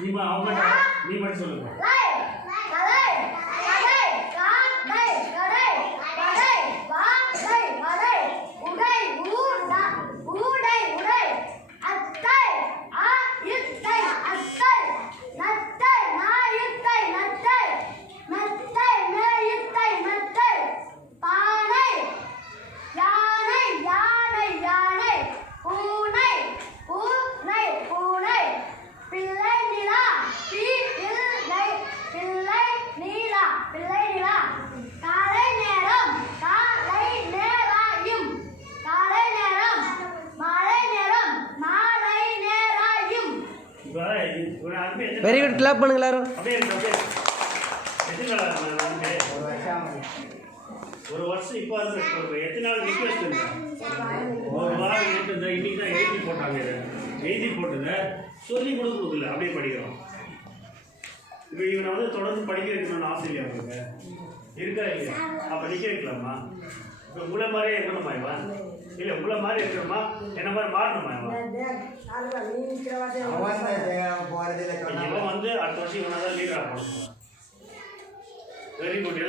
நீ மட்டும் சொல்லுங்க வெரி குட் கிளாப் பண்ணுங்க எல்லாரும்? ஒரு வருஷம் இப்போ எத்தனை நாள் ரிக்வெஸ்ட் ஒரு வாரம் இந்த இன்னைக்கு தான் எழுதி போட்டாங்க இதை. எழுதி போட்டதை சொல்லி கொடுக்குறது இல்லை அப்படியே படிக்கிறோம். இப்போ இவனை வந்து தொடர்ந்து படிக்க வைக்கணும்னு ஆசை இல்லையா உங்களுக்கு இருக்கா இல்லையா? அப்போ நிற்க வைக்கலாமா? இப்போ உங்களை மாதிரியே இருக்கணுமா இவன்? இல்லை உங்களை மாதிரி இருக்கணுமா? என்ன மாதிரி மாறணுமா இவன்? இவன் வந்து அடுத்த வருஷம் இவனை தான் லீடராக போகணும் வெரி குட்